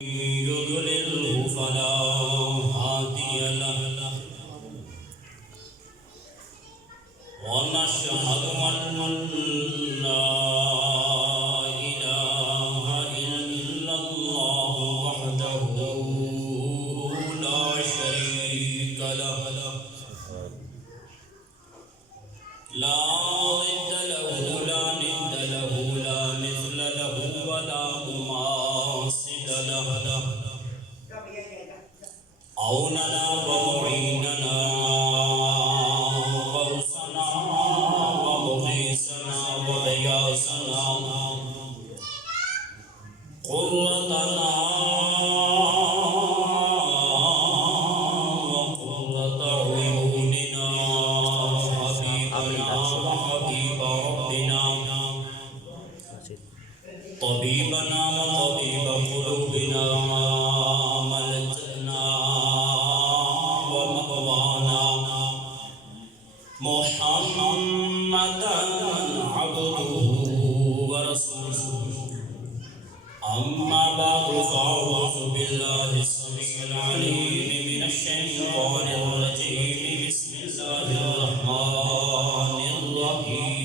يضلله فلا هادي له ونشهد أن لا إله إلا الله وحده لا شريك له لا ضد له لا ند له لا مثل له ولا مماثل له عوننا ومعيننا وغوثنا ومغيثنا وغياثنا قرتنا وقرة عيوننا حبيبنا وحبيب ربنا طبيبنا وطبيب قلوبنا ملجأنا ومأوانا محمدا عبده ورسوله أما بعد فأعوذ بالله السميع العليم من الشيطان الرجيم بسم الله الرحمن الرحيم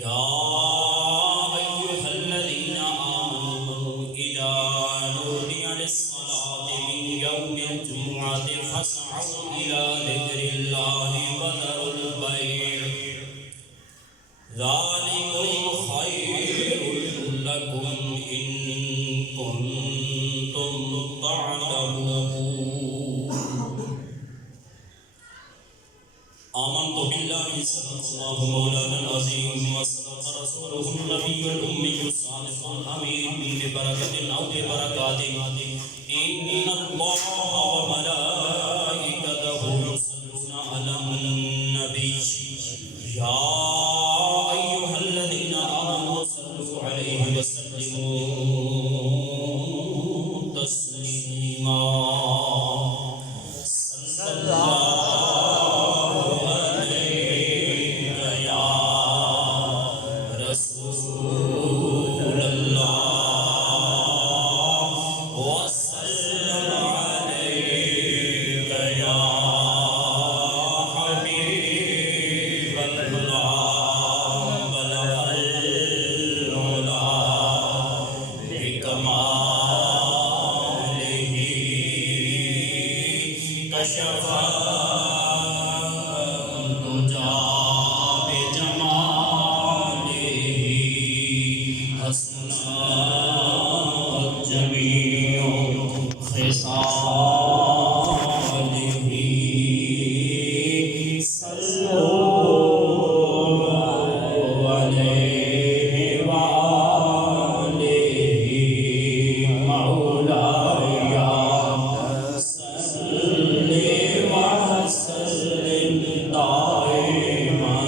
يا أيها الذين آمنوا إذا نودي للصلاة من يوم الجمعة فاسعوا إلى ذكر الله وذروا البيع ذلكم خير لكم إن كنتم تعلمون آمنت بالله صدق الله مولانا العظيم وصدق رسوله النبي الأمي الصادق الأمين ببركة أو ببركات إن الله وملائكته يصلون على النبي يا أيها الذين آمنوا صلوا عليه وسلموا تسليما صلى الله عليك يا رسول الله وسلم عليك يا حبيب الله بلغ العلا بكماله كشف الدجى بجماله حسنت جميع خصاله صلوا عليه وآله مولاي صل وسلم دائما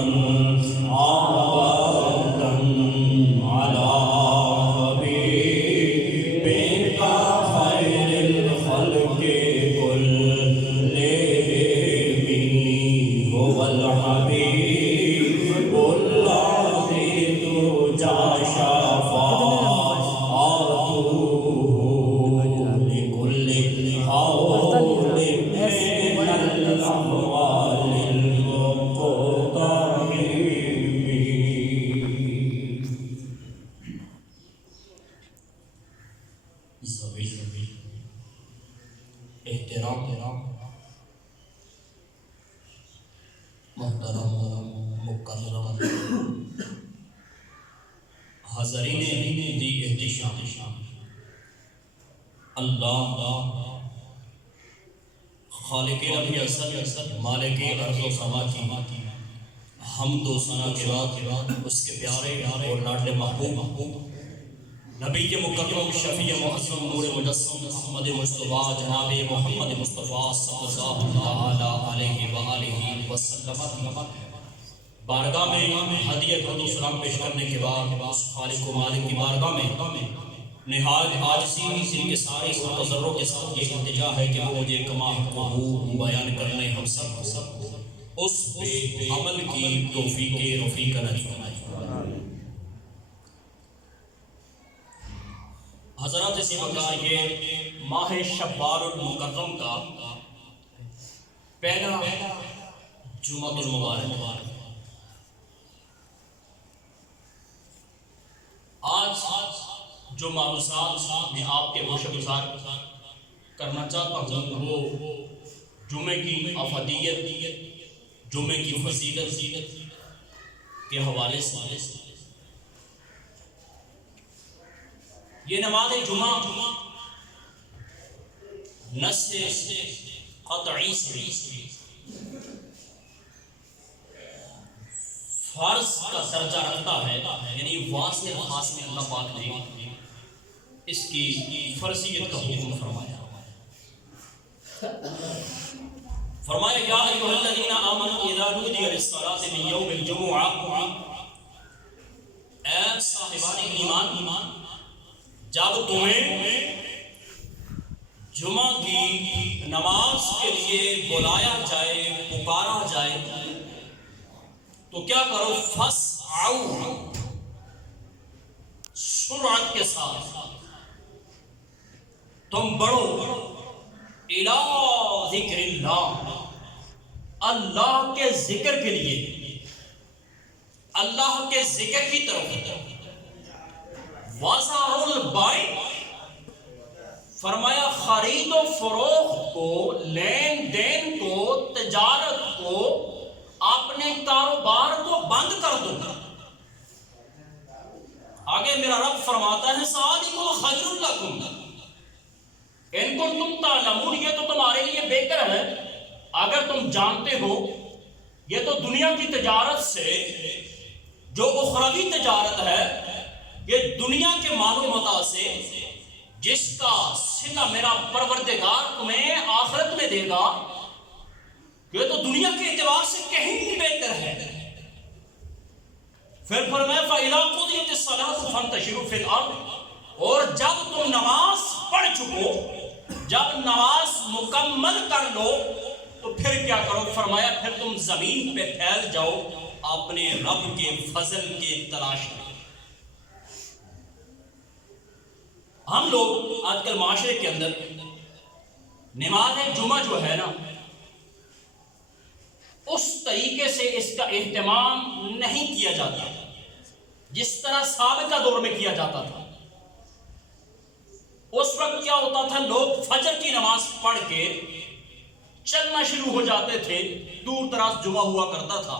أبدا على حبيبك خير الخلق كلهم هو الحبيب الذي ترجى شفاعته لكل حول من الأموال المقترب زوی احترام محترم مکرم حاضرین دی احتشام اللہ خالق رب ازل مالک ارض و سما کی حمد و ثنا کے بعد اس کے پیارے اور لاڈلے محبوب نبی کے مکرم شفیع معظم نور مجسم محمد مصطفیٰ جناب محمد مصطفیٰ صلی اللہ علیہ وآلہ وسلم بارگاہ میں ہدیہ درود و سلام پیش کرنے کے بعد اس خالق و مالک کی بارگاہ میں نہایت عاجزی دل کے سارے تضرع کے ساتھ یہ التجا ہے کہ وہ مجھے کما حقہ بیان کرنے ہم سب اس پہ عمل کی توفیق رفیق نصیب فرمائے۔ حضرات اسی وقت یہ ماہ شوال المکرم کا پہلا جمعۃ المبارک آج جو معروضات میں آپ کے گوشہ گزار کرنا چاہتا ہوں وہ جمعے کی افادیت، جمعے کی فضیلت کے حوالے سے۔ یہ نماز جمعہ نص قطعی سے فرض کا درجہ رکھتا ہے، یعنی واضح خاص میں اللہ پاک نے اس کی فرضیت کا حکم فرمایا۔ فرمایا یا ایھا الذین آمنوا اذا نودی للصلاۃ من یوم الجمعہ، اے صاحبان ایمان، جب تمہیں جمعہ کی نماز کے لیے بلایا جائے، پکارا جائے تو کیا کرو؟ فَاسْعَوْا، سرعت کے ساتھ تم بڑھو، اِلَىٰ ذِکْرِ اللَّهِ، اللہ کے ذکر کے لیے، اللہ کے ذکر کی طرف۔ وَذَرُوا الْبَيْعَ، فرمایا خرید و فروخت کو، لین دین کو، تجارت کو، اپنے کاروبار کو بند کر دو۔ آگے میرا رب فرماتا ہے ذَلِکُمْ خَيْرٌ لَكُمْ إِن كُنتُمْ تَعْلَمُونَ، یہ تو تمہارے لیے بہتر ہے اگر تم جانتے ہو۔ یہ تو دنیا کی تجارت سے، جو اخروی تجارت ہے، یہ دنیا کے مال و متاع سے جس کا صلہ میرا پروردگار تمہیں آخرت میں دے گا، یہ تو دنیا کے اعتبار سے کہیں بھی بہتر ہے۔ پھر فرمایا فَإِذَا قُضِيَتِ الصَّلَاةُ فَانتَشِرُوا فِي الْأَرْضِ، اور جب تم نماز پڑھ چکو، جب نماز مکمل کر لو تو پھر کیا کرو؟ فرمایا پھر تم زمین پہ پھیل جاؤ اپنے رب کے فضل کے تلاش میں۔ ہم لوگ آج کل معاشرے کے اندر نماز جمعہ جو ہے نا، اس طریقے سے اس کا اہتمام نہیں کیا جاتا جس طرح سابقہ دور میں کیا جاتا تھا۔ اس وقت کیا ہوتا تھا؟ لوگ فجر کی نماز پڑھ کے چلنا شروع ہو جاتے تھے، دور دراز جمعہ ہوا کرتا تھا،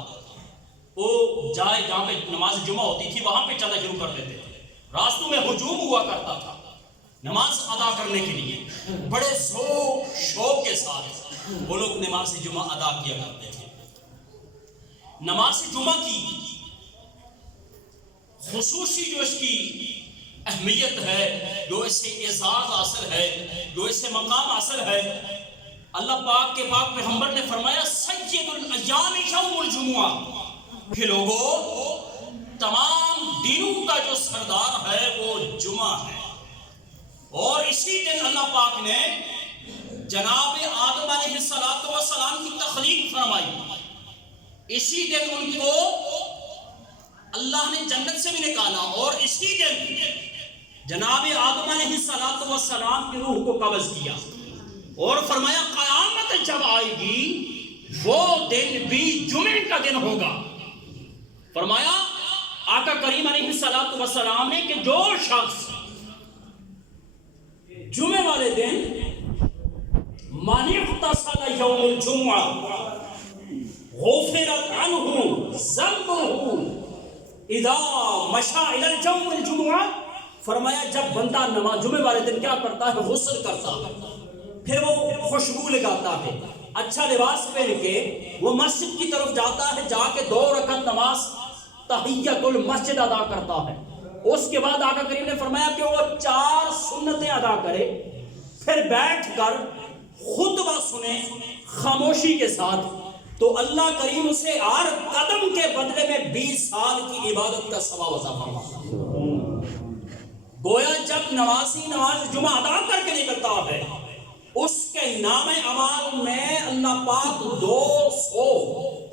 وہ جائے جہاں پہ نماز جمعہ ہوتی تھی وہاں پہ چلنا شروع کر دیتے تھے۔ راستوں میں ہجوم ہوا کرتا تھا نماز ادا کرنے کے لیے، بڑے ذوق شوق کے ساتھ وہ لوگ نماز جمعہ ادا کیا کرتے تھے۔ نماز جمعہ کی خصوصی جو اس کی اہمیت ہے، جو اس سے اعزاز حاصل ہے، جو اس سے مقام حاصل ہے، اللہ پاک کے پاک پیغمبر نے فرمایا سید الایام یوم الجمعہ، کہ لوگوں تمام دنوں کا جو سردار ہے وہ جمعہ ہے۔ اور اسی دن اللہ پاک نے جناب آدم علیہ السلام کی تخلیق فرمائی، اسی دن ان کو اللہ نے جنت سے بھی نکالا، اور اسی دن جناب آدم علیہ السلام کی روح کو قبض کیا، اور فرمایا قیامت جب آئے گی وہ دن بھی جمعے کا دن ہوگا۔ فرمایا آقا کریم علیہ السلام نے کہ جو شخص جمعے والے دن من اغتسل یوم الجمعہ غفرت عنہ ذنبہ اذا مشى الى الجوم الجمعہ، فرمایا جب بندہ نماز جمعے والے دن کیا کرتا ہے؟ غسل کرتا ہے، پھر وہ خوشبو لگاتا ہے، اچھا لباس پہن کے وہ مسجد کی طرف جاتا ہے، جا کے 2 رکعت نماز تحیۃ المسجد ادا کرتا ہے۔ اس کے بعد آقا کریم نے فرمایا کہ وہ 4 سنتیں ادا کرے، پھر بیٹھ کر خطبہ سنے خاموشی کے ساتھ، تو اللہ کریم اسے ہر قدم کے بدلے میں 20 سال کی عبادت کا ثواب عطا فرماتا۔ گویا جب نمازی نماز جمعہ ادا کر کے نکلتا ہے، اس کے نام اعمال میں اللہ پاک 200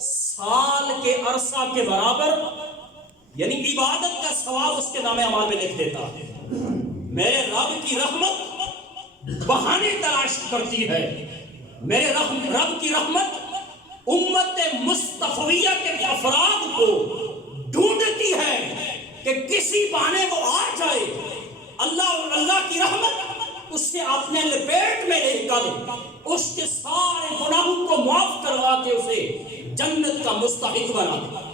سال کے عرصہ کے برابر یعنی عبادت کا ثواب اس کے نام اعمال میں لکھ دیتا ہے۔ میرے رب کی رحمت بہانے تلاش کرتی ہے، میرے رب کی رحمت امت مصطفیہ کے افراد کو ڈھونڈتی ہے کہ کسی بہانے وہ آ جائے، اللہ اور اللہ کی رحمت اسے اپنے لپیٹ میں لے کر اس کے سارے گناہوں کو معاف کروا کے اسے جنت کا مستحق بنا دے۔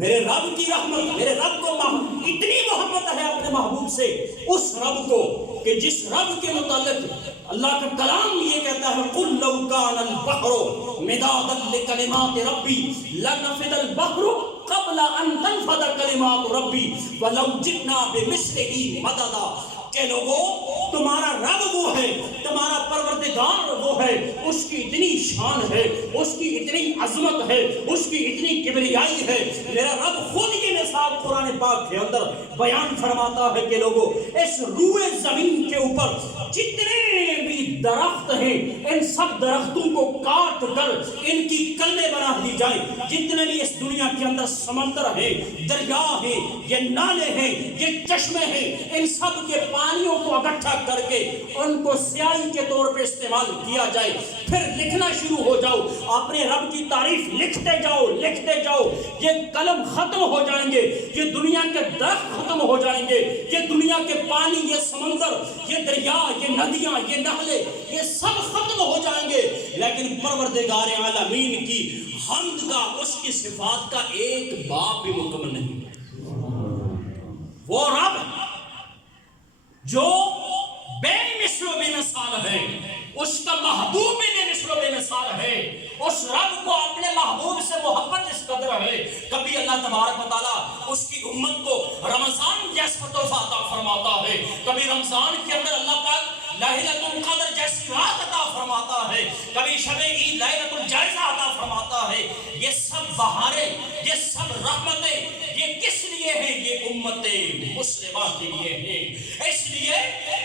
میرے رب کی رحمت، میرے رب کو اتنی محبت ہے اپنے محبوب سے، اس رب کو کہ جس رب کے متعلق اللہ کا کلام یہ کہتا ہے قُلْ لَوْ كَانَ الْبَحْرُ مِدَادًا لِكَلِمَاتِ رَبِّي لَنَفِدَ الْبَحْرُ قَبْلَ أَن تَنفَدَ كَلِمَاتُ رَبِّي وَلَوْ جِئْنَا بِمِثْلِهِ مَدَدًا۔ کہ لوگوں تمہارا رب وہ ہے، تمہارا پروردگار وہ ہے، اس کی اتنی شان ہے، اس کی اتنی عظمت ہے، اس کی اتنی کبریائی ہے۔ میرا رب خود یہ مثال قرآن پاک کے اندر بیان فرماتا ہے کہ لوگوں اس روئے زمین کے اوپر جتنے بھی درخت ہیں ان سب درختوں کو کاٹ کر ان کی کلمیں بنا دی جائیں، جتنے بھی اس دنیا کے اندر سمندر ہیں، دریا ہیں، یہ نالے ہیں، یہ چشمے ہیں، ان سب کے پانیوں کو اکٹھا کر کے ان کو سیاہی کے طور پہ استعمال کیا جائے، پھر لکھنا شروع ہو جاؤ، اپنے رب کی تعریف لکھتے جاؤ لکھتے جاؤ، یہ قلم ختم ہو جائیں گے، یہ دنیا کے درخت ختم ہو جائیں گے، یہ دنیا کے پانی، یہ سمندر، یہ دریا، یہ ندیاں، یہ نہریں، یہ سب ختم ہو جائیں گے، لیکن پروردگار عالمین کی حمد کا، اس کی صفات کا ایک باب بھی مکمل نہیں۔ وہ رب جو بے مثل و بے مثال ہے، اس کا محبوب بھی بے مثل و بے مثال ہے، اس رب کو اپنے محبوب سے محبت اس قدر ہے، کبھی اللہ تبارک و تعالیٰ اس کی امت کو رمضان جیسا تحفہ عطا فرماتا ہے، کبھی رمضان کے اندر اللہ پاک ليلۃ القدر جیسی رات عطا فرماتا ہے، کبھی شب عید لیلۃ الجائزہ عطا فرماتا ہے۔ یہ سب بہاریں، یہ سب رحمتیں، یہ کس لیے ہیں؟ یہ امت مسلمہ کے لیے ہیں۔ اس لیے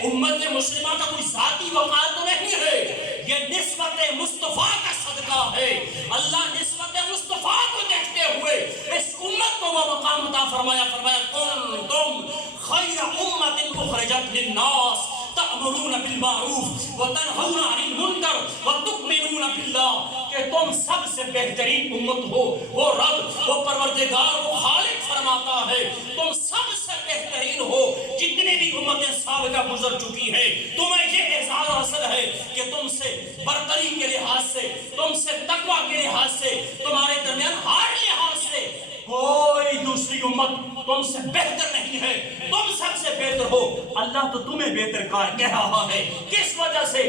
امت مسلمہ کا کوئی ذاتی وقار تو نہیں ہے، یہ نسبت مصطفیٰ کا صدقہ ہے۔ اللہ نسبت مصطفیٰ کو دیکھتے ہوئے اس امت کو وہ مقام عطا فرمایا، کنتم خیر امت اخرجت للناس تأمرون بالمعروف وتنہون عن المنکر وتؤمنون باللہ، کہ تم سب سے بہترین امت ہو۔ وہ رب، وہ پروردگار، وہ خالق فرماتا ہے تم سب سے بہترین ہو، جتنے بھی امتیں سابقہ گزر چکی ہیں تمہیں یہ اعزاز حاصل ہے کہ تم سے برتری کے لحاظ سے، تم سے تقویٰ کے لحاظ سے، تمہارے درمیان ہر لحاظ سے کوئی دوسری امت تم سے بہتر نہیں ہے، تم سب سے بہتر ہو۔ اللہ تو تمہیں بہتر کہہ رہا ہے، کس وجہ سے؟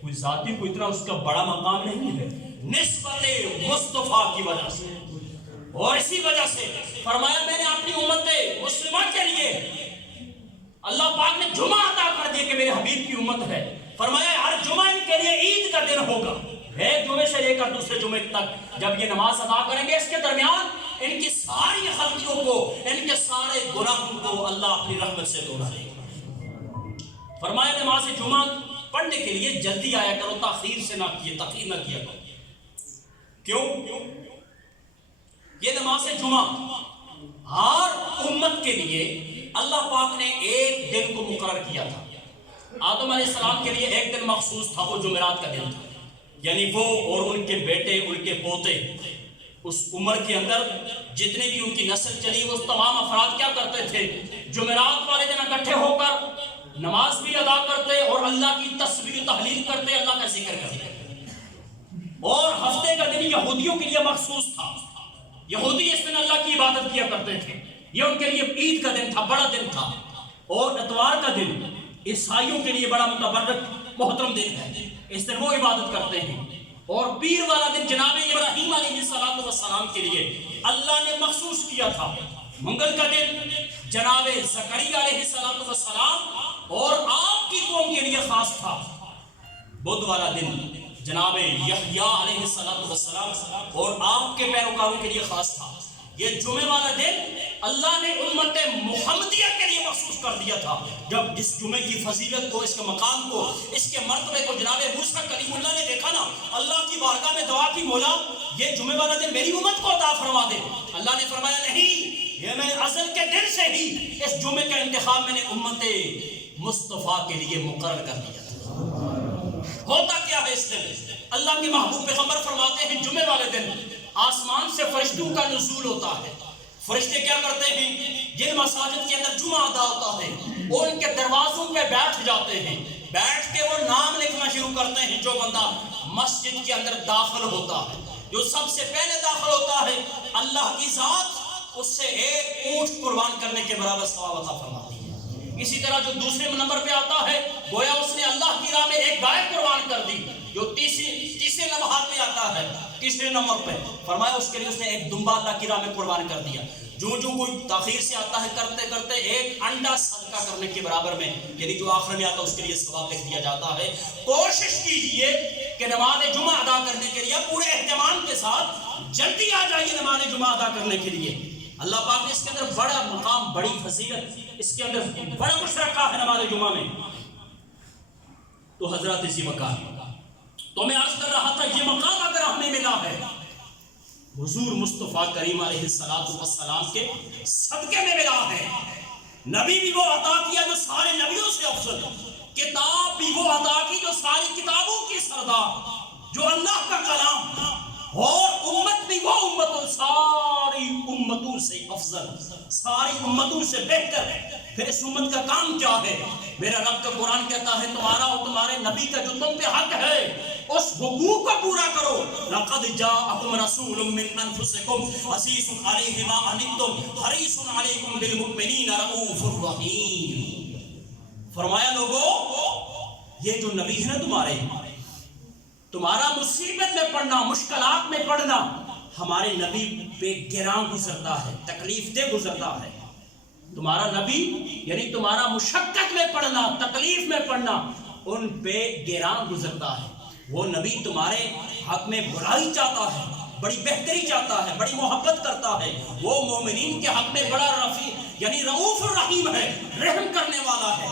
کوئی ذاتی کوئی اتنا اس کا بڑا مقام نہیں ہے، نسبت مصطفیٰ کی وجہ سے۔ اور اسی وجہ سے فرمایا میں نے اپنی امت مسلمہ کے لیے، اللہ پاک نے جمعہ عطا کر دیا کہ میرے حبیب کی امت ہے، فرمایا ہر جمعہ ان کے لیے عید کا دن ہوگا، ایک جمعے سے لے کر دوسرے جمعے تک جب یہ نماز ادا کریں گے، اس کے درمیان ان کی ساری غلطیوں کو، ان کے سارے گناہوں کو اللہ اپنی رحمت سے دھو ڈالے گا۔ فرمایا نماز جمعہ پڑھنے کے لیے جلدی آیا کرو، تاخیر سے نہ کیا کرو۔ کیوں؟ یہ نماز جمعہ ہر امت کے لیے اللہ پاک نے ایک دن کو مقرر کیا تھا۔ آدم علیہ السلام کے لیے ایک دن مخصوص تھا، وہ جمعرات کا دن تھا، یعنی وہ اور ان کے بیٹے، ان کے پوتے، اس عمر کے اندر جتنے بھی ان کی نسل چلی، وہ تمام افراد کیا کرتے تھے؟ جمعرات والے دن اکٹھے ہو کر نماز بھی ادا کرتے اور اللہ کی تسبیح و تحلیل کرتے، اللہ کا ذکر کرتے۔ اور ہفتے کا دن یہودیوں کے لیے مخصوص تھا، یہودی اس دن اللہ کی عبادت کیا کرتے تھے، یہ ان کے لیے عید کا دن تھا، بڑا دن تھا۔ اور اتوار کا دن عیسائیوں کے لیے بڑا متبرک محترم دن ہے، اس دن وہ عبادت کرتے ہیں۔ اور پیر والا دن جناب ابراہیم علیہ السلام کے لیے اللہ نے مخصوص کیا تھا۔ منگل کا دن جناب زکریا علیہ السلام اور آپ کی قوم کے لیے خاص تھا۔ بدھ والا دن جناب یحییٰ علیہ السلام اور آپ کے پیروکاروں کے لیے خاص تھا۔ یہ جمعے والا دن اللہ نے امت محمدیہ کے لیے مخصوص کر دیا تھا۔ جب اس جمعے کی فضیلت کو، اس کے مقام کو، اس کے مرتبے کو جناب موسیٰ کلیم اللہ نے دیکھا نا، اللہ کی بارگاہ میں دعا کی، مولا یہ جمعے والا دن میری امت کو عطا فرما دے۔ اللہ نے فرمایا نہیں، یہ میں ازل کے دن سے ہی اس جمعے کا انتخاب میں نے امت مصطفیٰ کے لیے مقرر کر دیا تھا۔ ہوتا کیا ہے اس دن؟ اللہ کے محبوب پیغمبر فرماتے ہیں جمعے والے دن آسمان سے فرشتوں کا نزول ہوتا ہے۔ فرشتے کیا کرتے ہیں؟ جن مساجد کے اندر جمعہ ادا ہوتا ہے وہ ان کے دروازوں پہ بیٹھ جاتے ہیں، بیٹھ کے وہ نام لکھنا شروع کرتے ہیں۔ جو بندہ مسجد کے اندر داخل ہوتا ہے، جو سب سے پہلے داخل ہوتا ہے، اللہ کی ذات اس سے ایک اونٹ قربان کرنے کے برابر ثواب عطا فرماتی ہے۔ اسی طرح جو دوسرے نمبر پہ آتا ہے گویا اس نے اللہ کی راہ میں ایک گائے قربان کر دی۔ جو تیسرے لمحات میں آتا ہے، تیسرے نمبر پہ فرمایا اس کے لیے اس نے ایک دمبا اللہ کی راہ میں قربان کر دیا۔ جو کوئی تاخیر سے آتا ہے کرتے کرتے ایک انڈا صدقہ کرنے کے برابر میں، یعنی جو آخر میں آتا ہے اس کے لیے ثواب لکھ دیا جاتا ہے۔ کوشش کیجئے کہ نماز جمعہ ادا کرنے کے لیے پورے اہتمام کے ساتھ جلدی آ جائیے نماز جمعہ ادا کرنے کے لیے۔ اللہ پاک نے اس کے اندر بڑا مقام، بڑی فضیلت اس کے اندر بڑا کچھ رکھا ہے نماز جمعہ میں۔ تو حضرات اسی مقام تو میں عرض کر رہا تھا یہ مقام اگر ہمیں ملا ہے حضور مصطفیٰ کریم علیہ السلام کے صدقے میں ملا ہے۔ نبی بھی وہ عطا کیا جو سارے نبیوں سے افضل، کتاب بھی وہ عطا کی جو ساری کتابوں کی سردار، جو اللہ کا کلام، اور امت بھی وہ امت ساری امتوں سے افضل، ساری امتوں سے بہتر۔ پھر اس امت کا کام کیا ہے؟ میرا رب کا قرآن کہتا ہے تمہارا اور تمہارے نبی کا جو تم پہ حق ہے اس حقوق کو پورا کرو۔ لقد جاءکم رسول من انفسکم عزیز علیہ ما عنتم حریص علیکم بالمؤمنین رؤوف الرحیم۔ فرمایا لوگو یہ جو نبی ہے نا تمہارا مصیبت میں پڑنا، مشکلات میں پڑنا ہمارے نبی پہ گراں گزرتا ہے، تکلیف دہ گزرتا ہے۔ تمہارا نبی یعنی تمہارا مشقت میں پڑنا، تکلیف میں پڑنا ان پہ گراں گزرتا ہے۔ وہ نبی تمہارے حق میں بڑائی چاہتا ہے، بڑی بہتری چاہتا ہے، بڑی محبت کرتا ہے۔ وہ مومنین کے حق میں بڑا رفیق یعنی رؤوف الرحیم ہے، رحم کرنے والا ہے۔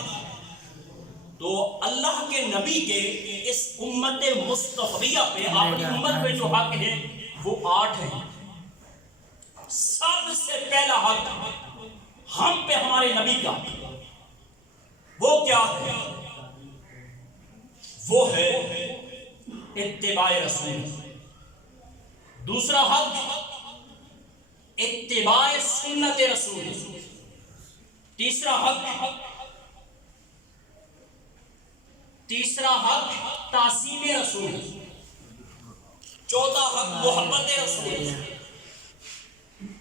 تو اللہ کے نبی کے اس امت مصطفیہ پہ، اپنی امت پہ جو حق ہے وہ 8 ہیں۔ سب سے پہلا حق ہم پہ ہمارے نبی کا وہ کیا ہے؟ وہ ہے اتباع رسول۔ دوسرا حق اتباع سنت رسول۔ تیسرا حق تعظیم رسول۔ چوتھا حق محبت رسول۔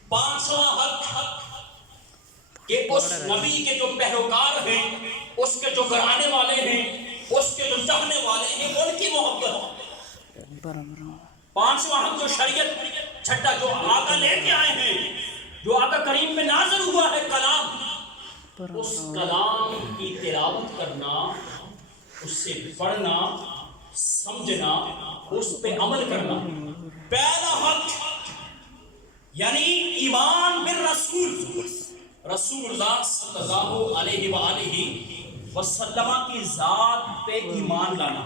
پانچواں حق کہ اس نبی کے جو پیروکار ہیں، اس کے جو گھرانے والے ہیں، اس کے جو چاہنے والے ہیں، ان کی محبت۔ پانچواں حق جو شریعت، چھٹا جو آقا لے کے آئے ہیں، جو آقا کریم میں نازل ہوا ہے کلام، اس کلام کی تلاوت کرنا، اس سے پڑھنا، سمجھنا، اس پہ عمل کرنا۔ پہلا حق یعنی ایمان بالرسول، رسول اللہ صلی اللہ علیہ وآلہ وسلم کی ذات پہ ایمان لانا۔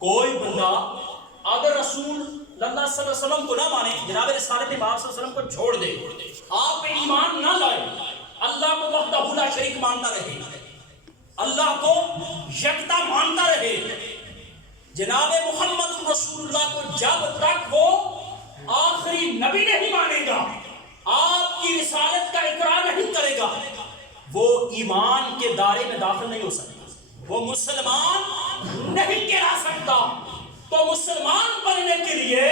کوئی بندہ اگر رسول اللہ صلی اللہ علیہ وسلم کو نہ مانے، جناب رسالت پاک صلی اللہ علیہ وسلم کو چھوڑ دے، آپ پہ ایمان نہ لائے، اللہ کو وحدہ لا شریک مانتا رہے، اللہ کو یکتا مانتا رہے، جناب محمد رسول اللہ کو جب تک وہ آخری نبی نہیں مانے گا، آپ کی رسالت کا اقرار نہیں کرے گا، وہ ایمان کے دائرے میں داخل نہیں ہو سکتا، وہ مسلمان نہیں کہلا سکتا۔ تو مسلمان بننے کے لیے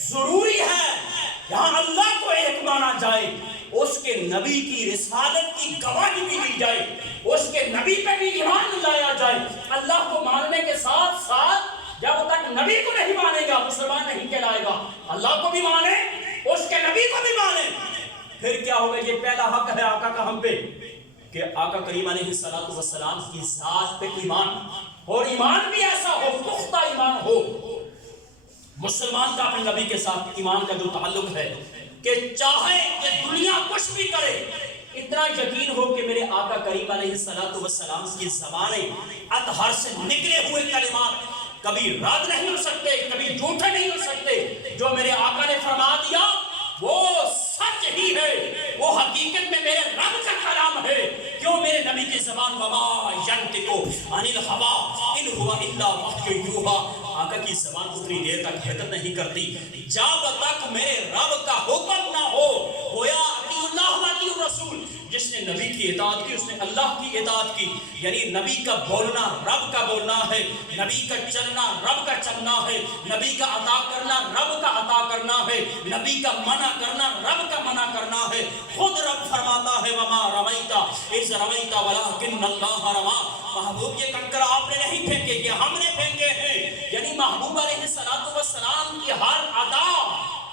ضروری ہے یہاں اللہ کو ایک مانا جائے، اس کے نبی کی رسالت کی گواہی بھی دی جائے، اس کے نبی پہ بھی ایمان لایا جائے۔ اللہ کو ماننے کے ساتھ ساتھ جب تک نبی کو نہیں مانے گا مسلمان نہیں کہلائے گا۔ اللہ کو بھی مانے، اس کے نبی کو بھی مانے، پھر کیا ہوگا؟ یہ پہلا حق ہے آقا کا ہم پہ کہ آقا کریم علیہ السلام کی ذات پہ ایمان، اور ایمان بھی ایسا ہو، پختہ ایمان ہو۔ مسلمان کا اپنے نبی کے ساتھ ایمان کا جو تعلق ہے کہ چاہے کہ دنیا کچھ بھی کرے، اتنا یقین ہو کہ میرے آقا کریم علیہ السلام کی زبانیں اطہر سے نکلے ہوئے کلمات کبھی رد نہیں ہو سکتے، کبھی جھوٹے نہیں ہو سکتے۔ جو میرے آقا نے فرما دیا وہ سچ ہی ہے، وہ حقیقت میں میرے رب کا کلام ہے. کیوں میرے نبی کی زبان وما ینطق عن الہوی ان هو الا وحی یوحی. آقا کی زبان اتنی دیر تک حرکت نہیں کرتی جب تک میرے رب کا حکم نہ ہو. گویا اطیعوا اللہ و اطیعوا الرسول. جس نے نبی کی اطاعت کی اس نے اللہ کی اطاعت کی. یعنی نبی کا بولنا رب کا بولنا ہے, نبی کا چلنا رب کا چلنا ہے, نبی کا عطا کرنا رب کا عطا کرنا ہے, نبی کا منع کرنا رب کا منع کرنا ہے. خود رب فرماتا ہے وما رمیت اذ رمیت ولکن اللہ رمی. محبوب یہ کنکر آپ نے نہیں پھینکے, یہ ہم نے پھینکے ہیں. یعنی محبوب علیہ السلام کی ہر ادا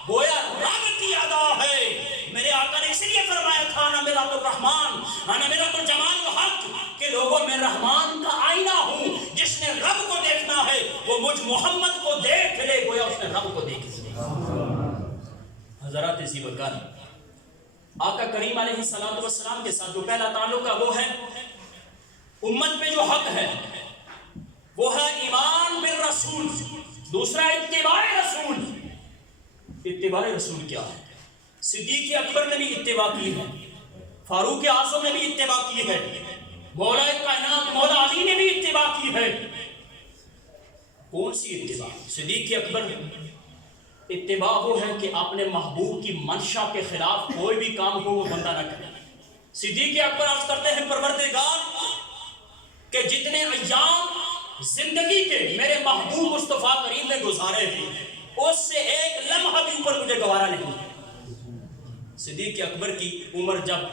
گویا رب کی ادا ہے. میرے آقا نے اس لیے فرمایا تھا انا میرات الرحمن انا میرات الجمال الحق کہ لوگوں میں رحمان کا آئینہ ہوں. جس نے رب کو دیکھنا ہے وہ مجھ محمد کو دیکھ لے. گویا اس نے رب کو دیکھ لیا. حضرات اسی وقت آقا کریم علیہ السلام کے ساتھ جو پہلا تعلق ہے وہ ہے امت پہ جو حق ہے وہ ہے ایمان بالرسول. دوسرا اتباع رسول. اتباع رسول کیا ہے؟ صدیق اکبر نے بھی اتباع کی ہے, فاروق اعظم نے بھی اتباع کی ہے, مولا کائنات مولا علی نے بھی اتباع کی ہے. کون سی اتباع؟ صدیق اکبر اتباع وہ ہے کہ اپنے محبوب کی منشا کے خلاف کوئی بھی کام ہو وہ بندہ نہ کرے. صدیق اکبر عرض کرتے ہیں پروردگار کہ جتنے ایام زندگی کے میرے محبوب مصطفیٰ کریم نے گزارے ہیں اس سے ایک لمحہ بھی اوپر مجھے گوارا نہیں. صدیق اکبر کی عمر جب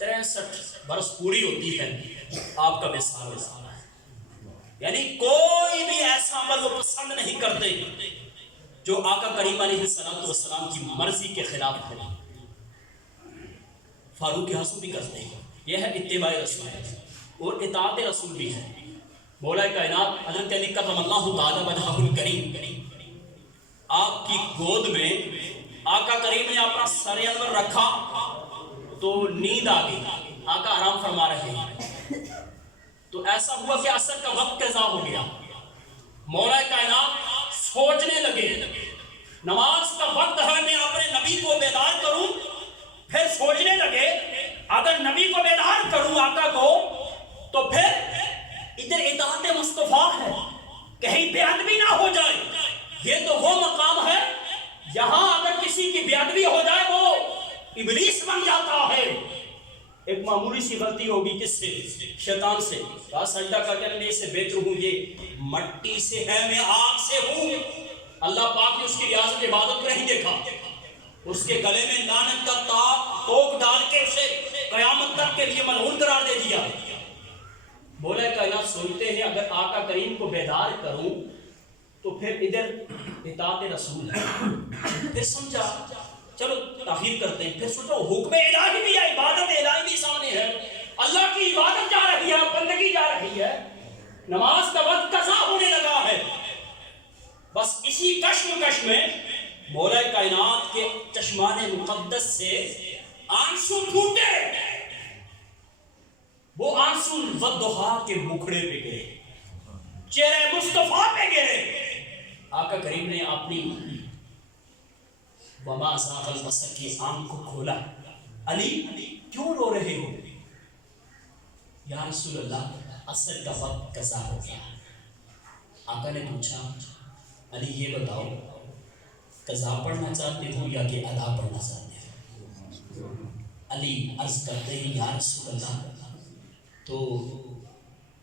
63 برس پوری ہوتی ہے آپ کا وصال ہے. یعنی کوئی بھی ایسا عمل وہ پسند نہیں کرتے جو آقا کریم علیہ السلام کی مرضی کے خلاف ہے. فاروق اعظم بھی کرتے ہیں. یہ ہے اتباع رسول اور اطاعت رسول بھی ہے. مولا کائنات حضرت علی کرم اللہ تعالی وجہہ الکریم آپ کی گود میں آقا کریم نے اپنا سر انور رکھا تو نیند آ گئی. آقا آرام فرما رہے ہیں تو ایسا ہوا کہ عصر کا وقت قضا ہو گیا. مولا کائنات سوچنے لگے نماز کا وقت ہے, میں اپنے نبی کو بیدار کروں. پھر سوچنے لگے اگر نبی کو بیدار کروں آقا کو تو پھر ادھر اطاعت مصطفیٰ ہے, کہیں بے ادبی نہ ہو جائے. یہ تو وہ مقام ہے یہاں اگر کسی کی بے ادبی ہو جائے وہ ابلیس بن جاتا ہے. ایک معمولی سی غلطی ہوگی کس سے؟ شیطان سے. کہا سجدہ کر کے میں سے بہتر ہوں, یہ مٹی سے ہے میں آگ سے ہوں. اللہ پاک نے اس کی ریاضت عبادت کو نہیں دیکھا, اس کے گلے میں لعنت کا توق ڈال کے اسے قیامت تک کے لیے ملعون قرار دے دیا. مولا کائنات سنتے ہیں اگر آقا کریم کو بیدار کروں تو پھر ادھر اطاعت رسول ہے. پھر سمجھا چلو تاخیر کرتے ہیں. پھر سوچا حکم الہی بھی ہے, عبادت الہی بھی سامنے ہے, اللہ کی عبادت جا رہی ہے, بندگی جا رہی ہے, نماز کا وقت قضا ہونے لگا ہے. بس اسی کشمکش میں مولا کائنات کے چشمان مقدس سے آنسو پھوٹے. وہ آنسو والضحیٰ کے مکھڑے پہ گئے, چہرے مصطفیٰ پہ گئے. آقا کریم نے اپنی وما زاغ البصر کی آنکھ کو کھولا. علی کیوں رو رہے ہو؟ یا رسول اللہ عصر کا وقت قضا ہو گیا. آقا نے پوچھا علی یہ بتاؤ قضا پڑھنا چاہتے ہو یا کہ ادا پڑھنا چاہتے ہو؟ علی عرض کرتے ہیں یا رسول اللہ تو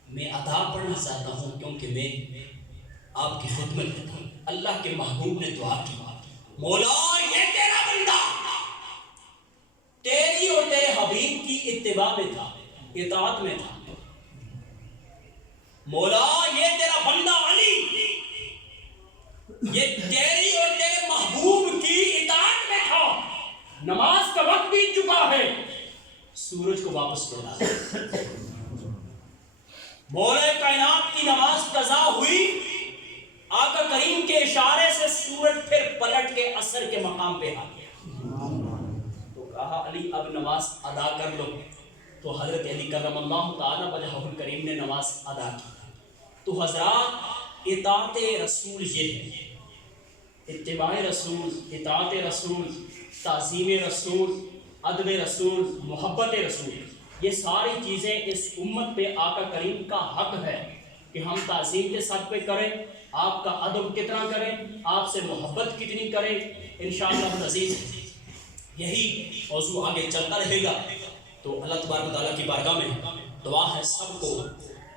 میں ادا پڑھنا چاہتا ہوں کیونکہ میں آپ کی خدمت میں. اللہ کے محبوب نے دعا کی مولا یہ تیرا بندہ تیری اور تیرے حبیب کی اتباع میں تھا, اطاعت میں تھا. مولا یہ تیرا بندہ علی یہ تیری اور تیرے محبوب کی اطاعت میں تھا. نماز کا وقت بیت چکا ہے, سورج کو واپس لوٹا. مولا کائنات کی نماز قضا ہوئی. آقا کریم کے اشارے سے سورج پھر پلٹ کے عصر کے مقام پہ آ گیا. تو کہا علی اب نماز ادا کر لو. تو حضرت علی کرم اللہ تعالی وجہہ الکریم نے نماز ادا کی. تو حضرات اطاعت رسول یہ ہے, اتباع رسول, اطاعت رسول, تعظیم رسول, ادب رسول، محبت رسول، یہ ساری چیزیں اس امت پہ آقا کریم کا حق ہے کہ ہم تعظیم کے ساتھ پہ کریں، آپ کا ادب کتنا کریں، آپ سے محبت کتنی کریں۔ انشاءاللہ العزیز یہی موضوع آگے چلتا رہے گا۔ تو اللہ تبارک و تعالیٰ کی بارگاہ میں دعا ہے سب کو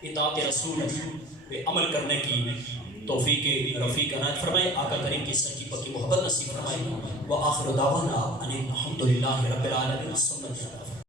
اطاعت رسول پہ عمل کرنے کی توفیق رفیق عنایت فرمائے، آقا کریم کی سچی پکی محبت نصیب فرمائے۔ وآخر دعوانا ان الحمد للہ رب العالمین۔